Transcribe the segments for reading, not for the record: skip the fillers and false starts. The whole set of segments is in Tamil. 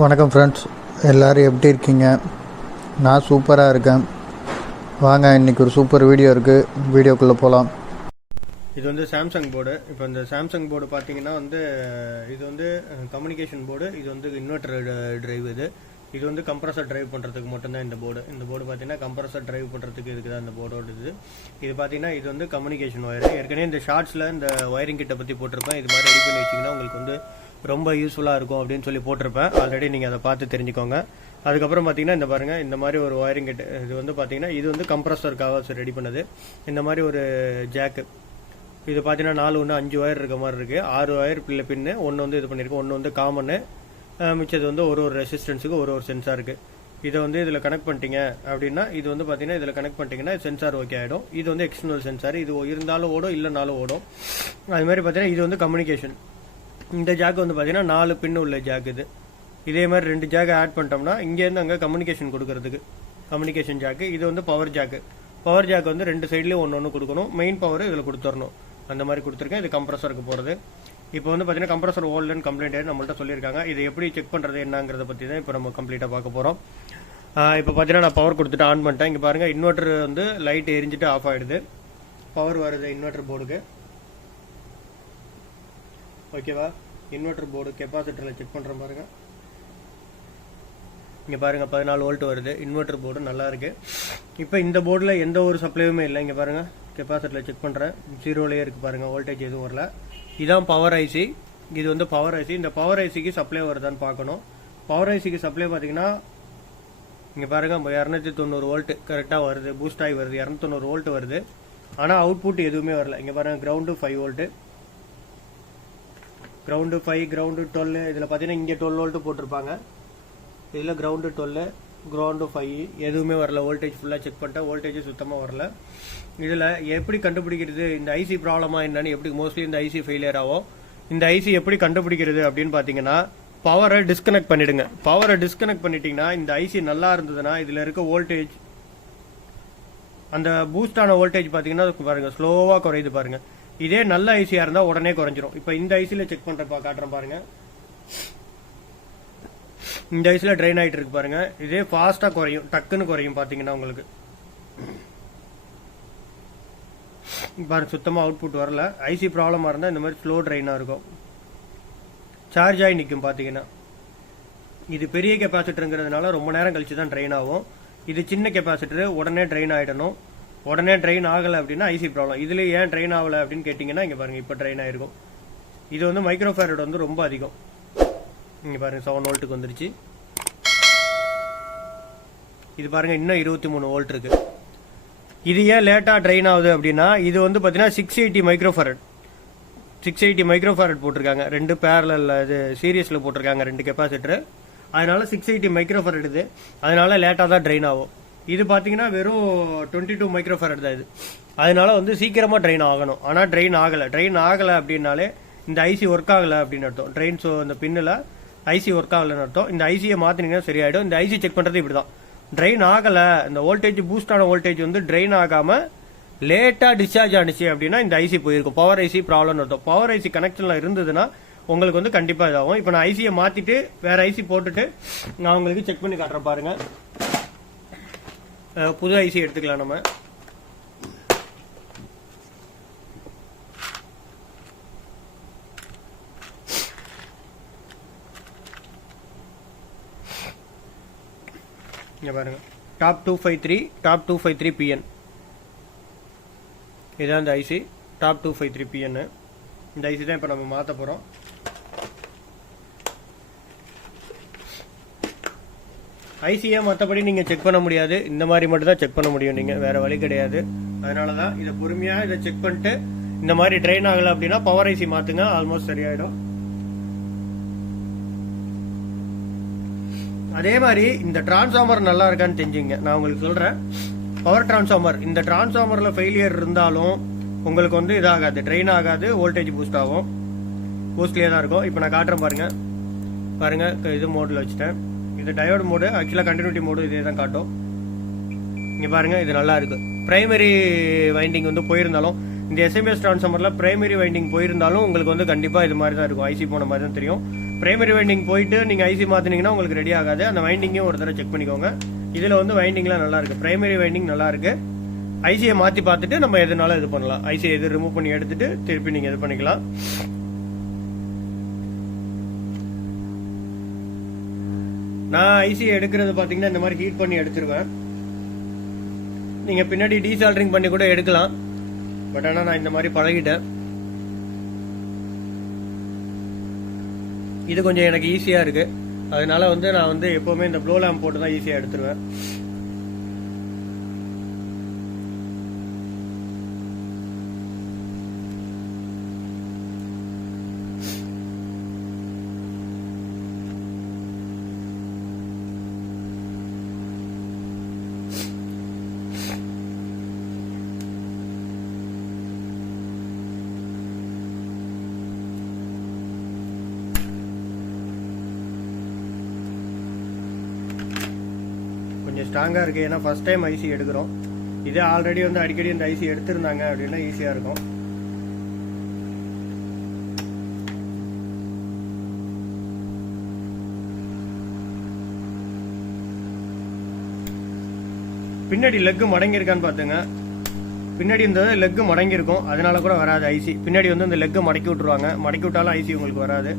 வணக்கம் ஃப்ரெண்ட்ஸ், எல்லோரும் எப்படி இருக்கீங்க? நான் சூப்பராக இருக்கேன். வாங்க, இன்றைக்கி ஒரு சூப்பர் வீடியோ இருக்குது, வீடியோக்குள்ளே போகலாம். இது வந்து சாம்சங் போர்டு. இப்போ இந்த சாம்சங் போர்டு பார்த்தீங்கன்னா இது வந்து கம்யூனிகேஷன் போர்டு. இது வந்து இன்வெர்டர் டிரைவ். இது வந்து கம்ப்ரஸர் டிரைவ் பண்ணுறதுக்கு மட்டும்தான் இந்த போர்டு. இந்த போர்டு பார்த்தீங்கன்னா கம்ப்ரஸர் டிரைவ் பண்ணுறதுக்கு இதுக்கு தான் இந்த போர்டோட இது பார்த்தீங்கன்னா இது வந்து கம்யூனிகேஷன் ஒயர். ஏற்கனவே இந்த ஷார்ட்ஸில் இந்த ஒயரிங் கிட்ட பற்றி போட்டிருப்பேன். இது மாதிரி ரெடி பண்ணி வச்சிங்கன்னா உங்களுக்கு வந்து ரொம்ப யூஸ்ஃபுல்லாக இருக்கும் அப்படின்னு சொல்லி போட்டிருப்பேன். ஆல்ரெடி நீங்கள் அதை பார்த்து தெரிஞ்சுக்கோங்க. அதுக்கப்புறம் பார்த்தீங்கன்னா இந்த பாருங்கள், இந்த மாதிரி ஒரு ஒயரிங் கிட்ட இது வந்து பார்த்தீங்கன்னா இது வந்து கம்ப்ரஸருக்காக ரெடி பண்ணது. இந்த மாதிரி ஒரு ஜாக்கு. இது பார்த்தீங்கன்னா 4 ஒன்று 5 ஒயர் இருக்க மாதிரி இருக்குது. 6 ஒயர் பின்னு ஒன்று வந்து இது பண்ணியிருக்கு. ஒன்று வந்து காமனு, மிச்சது வந்து ஒரு ரெசிஸ்டன்ஸுக்கு ஒரு சென்சார் இருக்குது. இதை வந்து இதில் கனெக்ட் பண்ணிட்டீங்க அப்படின்னா இது வந்து பார்த்தீங்கன்னா இதில் கனெக்ட் பண்ணிட்டீங்கன்னா சென்சார் ஓகே ஆகிடும். இது வந்து எக்ஸ்டர்னல் சென்சார். இது இருந்தாலும் ஓடும், இல்லைனாலும் ஓடும். அதுமாதிரி பார்த்தீங்கன்னா இது வந்து கம்யூனிகேஷன். இந்த ஜாக்கு வந்து பார்த்தீங்கன்னா 4 பின்னு உள்ள ஜாக்கு. இதே மாதிரி 2 ஜாக்கு ஆட் பண்ணிட்டோம்னா இங்கேருந்து அங்கே கம்யூனிகேஷன் கொடுக்கறதுக்கு கம்யூனிகேஷன் ஜாக்கு. இது வந்து பவர் ஜாக்கு. பவர் ஜாக்கு வந்து 2 சைட்லேயும் ஒன்று கொடுக்கணும். மெயின் பவர் இதில் கொடுத்துடணும். அந்த மாதிரி கொடுத்துருக்கேன். இது கம்ப்ரஸருக்கு போகிறது. இப்போ வந்து பார்த்தீங்கன்னா கம்ப்ரஸர் ஓல்டுன்னு கம்ப்ளைண்ட் ஆகிட்டு நம்மள்ட்ட சொல்லியிருக்காங்க. இது எப்படி செக் பண்ணுறது என்னங்கிறத பற்றி தான் இப்போ நம்ம கம்ப்ளீட்டாக பார்க்க போகிறோம். இப்போ பார்த்தீங்கன்னா நான் பவர் கொடுத்துட்டு ஆன் பண்ணிட்டேன். இங்கே பாருங்கள், இன்வெர்டர் வந்து லைட் எரிஞ்சிட்டு ஆஃப் ஆகிடுது. பவர் வருது இன்வெர்டர் போர்டுக்கு. ஓகேவா? இன்வெர்டர் போர்டு கெப்பாசிட்டரில் செக் பண்ணுறேன் பாருங்கள். இங்கே பாருங்கள் 14 வோல்ட் வருது. இன்வெர்டர் போர்டு நல்லா இருக்குது. இப்போ இந்த போர்டில் எந்த ஒரு சப்ளையுமே இல்லை. இங்கே பாருங்கள், கெப்பாசிட்டரில் செக் பண்ணுறேன், 0லேயே இருக்குது பாருங்கள். வோல்டேஜ் எதுவும் வரல. இதான் பவர் ஐசி. இது வந்து பவர் ஐசி. இந்த பவர் ஐசிக்கு சப்ளை வருதான்னு பார்க்கணும். பவர் ஐசிக்கு சப்ளை பார்த்தீங்கன்னா இங்கே பாருங்கள் 290 வோல்ட் கரெக்டாக வருது. பூஸ்ட் ஆகி வருது. 290 வோல்ட் வருது. ஆனால் அவுட்புட் எதுவுமே வரல. இங்கே பாருங்கள், கிரவுண்டு 5 வோல்ட்டு, கிரவுண்டு 5, கிரவுண்டு 12. இதில் பார்த்தீங்கன்னா இங்கே 12 வோல்ட்டு போட்டிருப்பாங்க. இதில் கிரவுண்டு 12, கிரவுண்டு 5 எதுவுமே வரல. வோல்டேஜ் ஃபுல்லாக செக் பண்ணிட்டேன், வோல்டேஜ் சுத்தமாக வரல. இதில் எப்படி கண்டுபிடிக்கிறது இந்த ஐசி ப்ராப்ளமாக என்னன்னு? எப்படி மோஸ்ட்லி இந்த ஐசி ஃபெயிலியர் ஆகும். இந்த ஐசி எப்படி கண்டுபிடிக்கிறது அப்படின்னு பார்த்தீங்கன்னா, பவரை டிஸ்கனெக்ட் பண்ணிடுங்க. பவரை டிஸ்கனெக்ட் பண்ணிட்டீங்கன்னா இந்த ஐசி நல்லா இருந்ததுன்னா இதில் இருக்க வோல்டேஜ், அந்த பூஸ்டான வோல்டேஜ் பார்த்தீங்கன்னா பாருங்கள் ஸ்லோவாக குறையுது பாருங்கள். இதே நல்ல ஐசியாக இருந்தால் உடனே குறைஞ்சிரும். இப்போ இந்த ஐசியில் செக் பண்ணுறப்ப காட்டுறேன் பாருங்கள். இந்த ஐசியில் ட்ரெயின் ஆகிட்டு இருக்கு பாருங்கள். இதே ஃபாஸ்ட்டாக குறையும், டக்குன்னு குறையும் பார்த்தீங்கன்னா உங்களுக்கு பாருங்க. சுத்தமாக அவுட்புட் வரல. ஐசி ப்ராப்ளமாக இருந்தால் இந்த மாதிரி ஸ்லோ ட்ரெயினாக இருக்கும். சார்ஜ் ஆகி நிற்கும் பார்த்தீங்கன்னா. இது பெரிய கெப்பாசிட்டருங்கிறதுனால ரொம்ப நேரம் கழிச்சு தான் ட்ரெயின் ஆகும். இது சின்ன கெப்பாசிட்டரு, உடனே ட்ரெயின் ஆகிடணும். உடனே ட்ரெயின் ஆகலை அப்படின்னா ஐசி ப்ராப்ளம். இதில் ஏன் ட்ரெயின் ஆகலை அப்படின்னு கேட்டிங்கன்னா இங்கே பாருங்கள், இப்போ ட்ரெயின் ஆகிருக்கும். இது வந்து மைக்ரோஃபேரட் வந்து ரொம்ப அதிகம். இங்கே பாருங்கள் 7 வோல்ட்டுக்கு வந்துருச்சு. இது பாருங்கள் இன்னும் 23 வோல்ட் இருக்குது. இது ஏன் லேட்டாக ட்ரெயின் ஆகுது அப்படின்னா இது வந்து பார்த்தீங்கன்னா 680 மைக்ரோஃபேரட் 680 மைக்ரோஃபேரட் போட்டிருக்காங்க. 2 பேரலில் இது சீரியஸில் போட்டிருக்காங்க 2 கெப்பாசிட்டரு. அதனால 680 மைக்ரோஃபேரட் இது. அதனால லேட்டாக தான் ட்ரெயின் ஆகும். இது பார்த்தீங்கன்னா வெறும் 22 மைக்ரோஃபேரட் தான் இது. அதனால வந்து சீக்கிரமாக ட்ரெயின் ஆகணும். ஆனால் ட்ரெயின் ஆகலை அப்படின்னாலே இந்த ஐசி ஒர்க் ஆகலை அப்படின்னு அர்த்தம். ட்ரெயின் இந்த பின்னில் ஐசி ஒர்க் ஆகலைன்னு அர்த்தம். இந்த ஐசியை மாற்றினீங்கன்னா சரியாயிடும். இந்த ஐசி செக் பண்ணுறது இப்படி தான். ட்ரெயின் ஆகலை, இந்த வோல்டேஜ் பூஸ்டான வோல்டேஜ் வந்து ட்ரெயின் ஆகாமல் லேட்டாக டிஸ்சார்ஜ் ஆனிச்சு அப்படின்னா இந்த ஐசி போயிருக்கும். பவர் ஐசி ப்ராப்ளம்னு அர்த்தம். பவர் ஐசி கனெக்ஷனில் இருந்ததுன்னா உங்களுக்கு வந்து கண்டிப்பாக இதாகும். இப்போ நான் ஐசியை மாற்றிட்டு வேறு ஐசி போட்டுட்டு நான் உங்களுக்கு செக் பண்ணி காட்டுறேன் பாருங்கள். புது ஐசி எடுத்துக்கலாம் நம்ம. இங்கே பாருங்க, டாப் 253 PN. இதுதான் இந்த ஐசி, டாப் 253 PN. இந்த ஐசி தான் இப்போ நம்ம மாற்ற போகிறோம். ஐசியை மற்றபடி நீங்கள் செக் பண்ண முடியாது. இந்த மாதிரி மட்டும் தான் செக் பண்ண முடியும் நீங்கள், வேறு வழி கிடையாது. அதனால தான் இதை பொறுமையாக இதை செக் பண்ணிட்டு இந்த மாதிரி ட்ரெயின் ஆகலை அப்படின்னா பவர் ஐசி மாற்றுங்க, ஆல்மோஸ்ட் சரியாயிடும். அதே மாதிரி இந்த டிரான்ஸ்ஃபார்மர் நல்லா இருக்கான்னு தெரிஞ்சுங்க. நான் உங்களுக்கு சொல்கிறேன், பவர் டிரான்ஸ்ஃபார்மர், இந்த டிரான்ஸ்ஃபார்மரில் ஃபெயிலியர் இருந்தாலும் உங்களுக்கு வந்து இதாகாது, ட்ரெயின் ஆகாது, வோல்டேஜ் பூஸ்ட் ஆகும், பூஸ்ட்லேயே தான் இருக்கும். இப்போ நான் காட்டுறேன் பாருங்கள். இது மோடில் வச்சுட்டேன். இது டயோடு மோடு, ஆக்சுவலாக கண்டினியூட்டி மோடு இதே தான் காட்டும். இங்கே பாருங்கள், இது நல்லா இருக்குது. பிரைமரி வைண்டிங் வந்து போயிருந்தாலும் இந்த எஸ்எம்எஸ் டிரான்ஸ்ஃபார்மரில் பிரைமரி வைண்டிங் போயிருந்தாலும் உங்களுக்கு வந்து கண்டிப்பாக இது மாதிரி தான் இருக்கும். ஐசி போன மாதிரி தான் தெரியும். பிரைமரி வைண்டிங் போயிட்டு நீங்க ஐசி மாத்தினீங்கன்னா உங்களுக்கு ரெடி ஆகாது. அந்த வைண்டிங்கையும் ஒரு தடவை செக் பண்ணிக்கோங்க. இதுல வந்து வைண்டிங்லாம் நல்லா இருக்கு, பிரைமரி வைண்டிங் நல்லா இருக்கு. ஐசியை மாத்தி பார்த்துட்டு நம்ம எதுனாலும் இது பண்ணலாம். ஐசியை எது ரிமூவ் பண்ணி எடுத்துட்டு திருப்பி நீங்க இது பண்ணிக்கலாம். நான் ஐசியை எடுக்கிறது பாத்தீங்கன்னா இந்த மாதிரி ஹீட் பண்ணி எடுத்துருவேன். நீங்க பின்னாடி டீசால்டரிங் பண்ணி கூட எடுக்கலாம். பட் ஆனா நான் இந்த மாதிரி பழகிட்டேன். இது கொஞ்சம் எனக்கு ஈஸியா இருக்கு. அதனால வந்து நான் வந்து எப்பவுமே இந்த ப்ளோ லேம்ப் போட்டு தான் ஈஸியா எடுத்துருவேன். கொஞ்சம் ஸ்ட்ராங்கா இருக்கு, ஏன்னா ஃபர்ஸ்ட் டைம் ஐசி எடுக்கிறோம். இதே ஆல்ரெடி வந்து அடிக்கடி இந்த ஐசி எடுத்திருந்தாங்க அப்படின்னா ஈஸியா இருக்கும். பின்னாடி லெக் மடங்கி இருக்கான்னு பாத்துங்க. பின்னாடி இந்த லெக் மடங்கி இருக்கும், அதனால கூட வராது ஐசி. பின்னாடி வந்து இந்த லெக் மடக்கி விட்டுருவாங்க, மடக்கி விட்டாலும் ஐசி உங்களுக்கு வராது.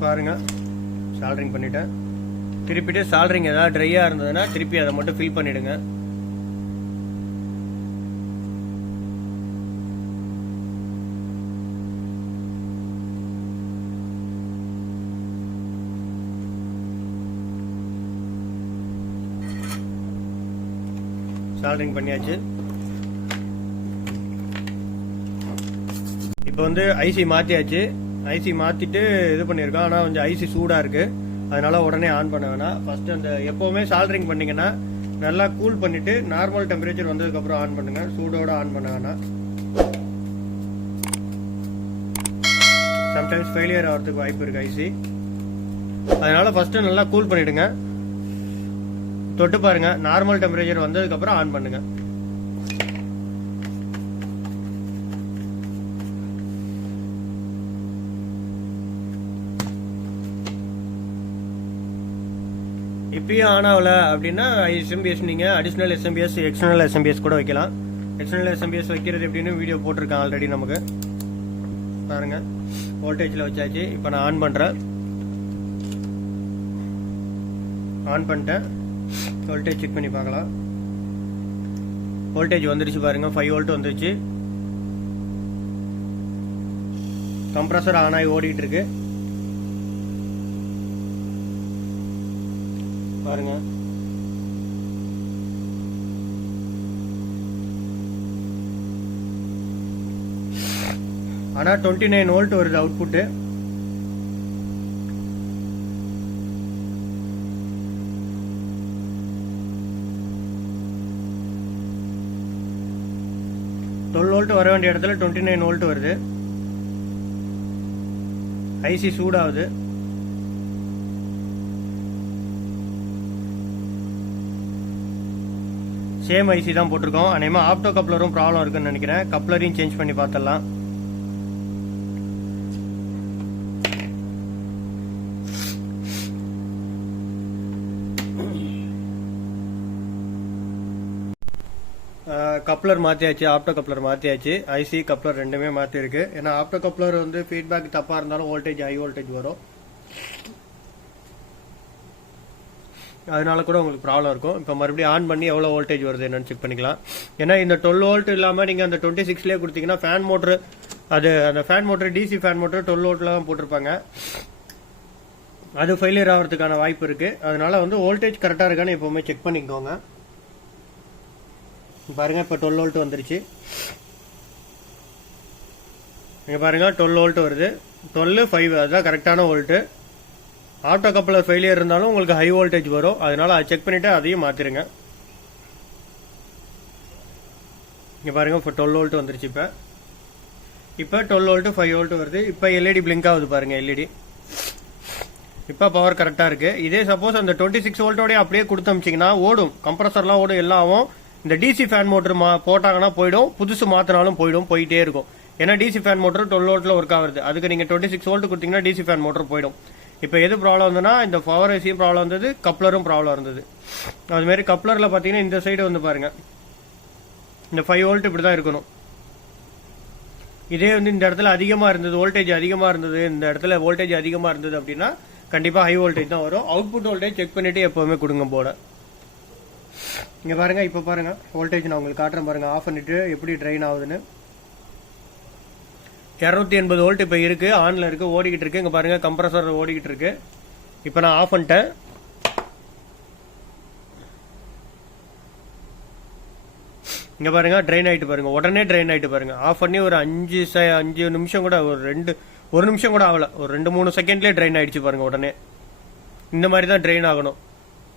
பாருங்க, சால்டரிங் பண்ணிட்டேன். திருப்பிட்டு சால்டரிங் ஏதாவது ட்ரையா இருந்ததுன்னா திருப்பி அதை மட்டும் ஃபில் பண்ணிடுங்க. சால்டரிங் பண்ணியாச்சு. இப்போ வந்து ஐசி மாத்தியாச்சு. ஐசி மாத்திட்டு இது பண்ணிருக்கோம். ஆனா கொஞ்சம் ஐசி சூடா இருக்கு, அதனால உடனே ஆன் பண்ண வேணாம். ஃபர்ஸ்ட் அந்த எப்பவுமே சால்டரிங் பண்ணீங்கன்னா நல்லா கூல் பண்ணிட்டு நார்மல் டெம்பரேச்சர் வந்ததுக்கு அப்புறம் ஆன் பண்ணுங்க. சூடோட ஆன் பண்ண வேணாம். சம்டைம்ஸ் ஃபெயிலியர் ஆகிறதுக்கு வாய்ப்பு இருக்கு ஐசி. அதனால ஃபர்ஸ்ட் நல்லா கூல் பண்ணிடுங்க. தொட்டு பாருங்க, நார்மல் டெம்பரேச்சர் வந்ததுக்கு அப்புறம் ஆன் பண்ணுங்க. இப்பயும் ஆன் ஆகல அப்படின்னா எஸ்எம்பிஎஸ் நீங்க அடிஷனல் எஸ்எம்பிஎஸ் எக்ஸ்டர்னல் எஸ்எம்பிஎஸ் கூட வைக்கலாம். எக்ஸ்டர்னல் எஸ்எம்பிஎஸ் வைக்கிறது எப்படின்னு வீடியோ போட்டிருக்கேன் ஆல்ரெடி. நமக்கு பாருங்க, வோல்டேஜ்ல வச்சாச்சு. இப்போ நான் ஆன் பண்றேன். ஆன் பண்ணிட்டேன். வோல்டேஜ் செக் பண்ணி பார்க்கலாம். வோல்டேஜ் வந்துருச்சு பாருங்க, 5 வோல்ட் வந்துருச்சு. கம்ப்ரஸர் ஆன் ஆகி ஓடிட்டு இருக்கு பாருங்க. ஆனா 29 வோல்ட் வருது அவுட்புட். வோல்ட் வர வேண்டிய இடத்துல 29 வோல்ட் வருது. ஐசி சூடாகுது. சேம் ஐசி தான் போட்டிருக்கோம். அநேகமா ஆப்டோ கப்ளரும் ப்ராப்ளம் இருக்குன்னு நினைக்கிறேன். கப்ளரையும் சேஞ்ச் பண்ணி பார்த்துடலாம். கப்ளர் மாத்தியாச்சு, ஆப்டோ கப்ளர் மாத்தியாச்சு. ஐசி கப்ளர் ரெண்டுமே மாத்தி இருக்கு. ஏன்னா ஆப்டோ கப்ளர் வந்து ஃபீட்பேக் தப்பா இருந்தாலும் வோல்டேஜ் ஹை வோல்டேஜ் வரும். அதனால கூட உங்களுக்கு ப்ராப்ளம் இருக்கும். இப்போ மறுபடியும் ஆன் பண்ணி எவ்வளோ வோல்டேஜ் வருது என்னன்னு செக் பண்ணிக்கலாம். ஏன்னா இந்த 12 வோல்ட் இல்லாமல் நீங்கள் அந்த 26லேயே கொடுத்தீங்கன்னா ஃபேன் மோட்ரு அந்த fan motor DC fan motor 12 வோல்ட்டில் தான் போட்டிருப்பாங்க. அது ஃபெயிலியர் ஆகிறதுக்கான வாய்ப்பு இருக்குது. அதனால வந்து வோல்டேஜ் கரெக்டாக இருக்கான்னு எப்போவுமே செக் பண்ணிக்கோங்க. பாருங்கள் இப்போ 12 வோல்ட் வந்துருச்சு. இங்கே பாருங்கள் 12 வோல்ட் வருது. 12.5 அதுதான் கரெக்டான வோல்ட்டு. ஆட்டோ கப்ளர் ஃபெயிலியர் இருந்தாலும் உங்களுக்கு ஹை வோல்டேஜ் வரும். அதனால அதை செக் பண்ணிவிட்டு அதையும் மாற்றிடுங்க. இங்கே பாருங்கள் இப்போ 12 வோல்ட் வந்துருச்சு. இப்போ 12 வோல்ட்டு 5 வோல்ட் வருது. இப்போ எல்இடி பிளிங்க் ஆகுது பாருங்கள் எல்இடி. இப்போ பவர் கரெக்டாக இருக்குது. இதே சப்போஸ் அந்த 26 வோல்ட்டோடய அப்படியே கொடுத்து அமிச்சிங்கன்னா ஓடும், கம்ப்ரஸர்லாம் ஓடும், எல்லாம் ஆகும். இந்த டிசி ஃபேன் மோட்டர் போட்டாங்கன்னா போயிடும், புதுசு மாற்றினாலும் போயிட்டே இருக்கும். ஏன்னா டிசி ஃபேன் மோட்டர் 12 வோல்ட்டில் ஒர்க் ஆகுது. அதுக்கு நீங்கள் 26 வோல்ட் கொடுத்தீங்கன்னா டிசி ஃபேன் மோட்டர் போயிடும். இப்போ எது ப்ராப்ளம் வந்ததுன்னா இந்த பவர் ஐசியும் ப்ராப்ளம் வந்தது, கப்ளரும் ப்ராப்ளம் இருந்தது. அதுமாரி கப்ளரில் பார்த்தீங்கன்னா இந்த சைடு வந்து பாருங்கள், இந்த 5 வோல்ட் இப்படி தான் இருக்கணும். இதே வந்து இந்த இடத்துல அதிகமாக இருந்தது, வோல்டேஜ் அதிகமாக இருந்தது, இந்த இடத்துல வோல்டேஜ் அதிகமாக இருந்தது அப்படின்னா கண்டிப்பாக ஹை வோல்டேஜ் தான் வரும். அவுட்புட் வோல்டேஜ் செக் பண்ணிவிட்டு எப்போவுமே கொடுங்க போர்டை. இங்கே பாருங்கள், இப்போ பாருங்கள் வோல்டேஜ் நான் உங்களுக்கு காட்டுறேன் பாருங்கள். ஆஃப் பண்ணிவிட்டு எப்படி ட்ரெயின் ஆகுதுன்னு. 280 வோல்ட் இப்போ இருக்குது, ஆனில் இருக்குது, ஓடிக்கிட்டு இருக்குது. இங்கே பாருங்கள் கம்ப்ரஸர் ஓடிக்கிட்டு இருக்கு. இப்போ நான் ஆஃப் பண்ணிட்டேன். இங்கே பாருங்கள் ட்ரெயின் ஆகிட்டு பாருங்கள், உடனே ட்ரெயின் ஆகிட்டு பாருங்கள். ஆஃப் பண்ணி ஒரு 5 நிமிஷம் கூட, ஒரு நிமிஷம் கூட ஆகலை, ஒரு 2-3 செகண்ட்லேயே ட்ரெயின் ஆகிடுச்சு பாருங்கள் உடனே. இந்த மாதிரி தான் ட்ரெயின் ஆகணும்.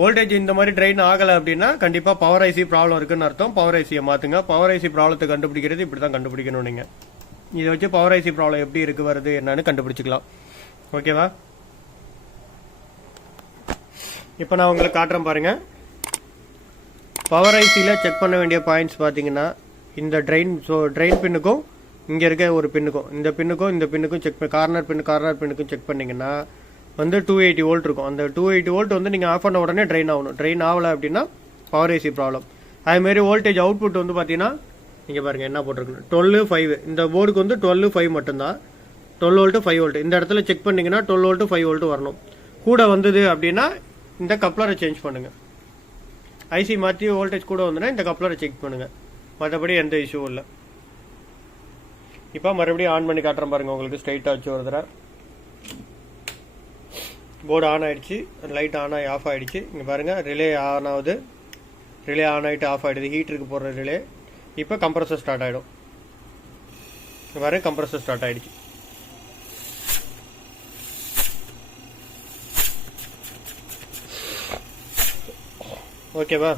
வோல்டேஜ் இந்த மாதிரி ட்ரெயின் ஆகலை அப்படின்னா கண்டிப்பாக பவர் ஐசி ப்ராப்ளம் இருக்குன்னு அர்த்தம். பவர் ஐசியை மாற்றுங்க. பவர் ஐசி ப்ராப்ளத்தை கண்டுபிடிக்கிறது இப்படி தான் கண்டுபிடிக்கணும். நீங்கள் இதை வச்சு பவர் ஐசி ப்ராப்ளம் எப்படி இருக்கு வருது என்னன்னு கண்டுபிடிச்சிக்கலாம். ஓகேவா? இப்போ நான் உங்களுக்கு காட்டுறேன் பாருங்கள். பவர் ஐசியில் செக் பண்ண வேண்டிய பாயிண்ட்ஸ் பார்த்தீங்கன்னா இந்த ட்ரெயின் பின்னுக்கும் இங்கே இருக்க ஒரு பின்னுக்கும், இந்த பின்னுக்கும் செக் கார்னர் பின்னுக்கும் செக் பண்ணிங்கன்னா வந்து 280 வோல்ட் இருக்கும். அந்த 280 வோல்ட் வந்து நீங்கள் ஆஃப் பண்ண உடனே ட்ரெயின் ஆகணும். ட்ரெயின் ஆகலை அப்படின்னா பவர் ஐசி ப்ராப்ளம். அதுமாரி வோல்டேஜ் அவுட்புட் வந்து பார்த்தீங்கன்னா இங்கே பாருங்கள் என்ன போட்டிருக்கு, 12.5. இந்த போர்டுக்கு வந்து 12.5 மட்டும்தான். 12 வோல்ட்டு 5 வோல்ட் இந்த இடத்துல செக் பண்ணிங்கன்னா 12 வோல்ட்டு 5 வோல்ட்டு வரணும். கூட வந்தது அப்படின்னா இந்த கப்ளரை சேஞ்ச் பண்ணுங்கள். ஐசி மாற்றி வோல்டேஜ் கூட வந்துன்னா இந்த கப்ளரை செக் பண்ணுங்கள். மற்றபடி எந்த இஷ்யூவும் இல்லை. இப்போ மறுபடியும் ஆன் பண்ணி காட்டுறேன் பாருங்கள் உங்களுக்கு. ஸ்ட்ரைட்டாக வச்சு ஒரு தடவை போர்டு ஆன் ஆகிடுச்சு, லைட் ஆன் ஆகி ஆஃப் ஆகிடுச்சு. இங்கே பாருங்கள் ரிலே ஆன் ஆகுது, ரிலே ஆன் ஆகிட்டு ஆஃப் ஆகிடுது, ஹீட்டருக்கு போடுற ரிலே. இப்போ கம்ப்ரஸர் ஸ்டார்ட் ஆகிடும். பாருங்க கம்ப்ரஸர் ஸ்டார்ட் ஆகிடுச்சு. ஓகேவா?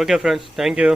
Okay friends, thank you.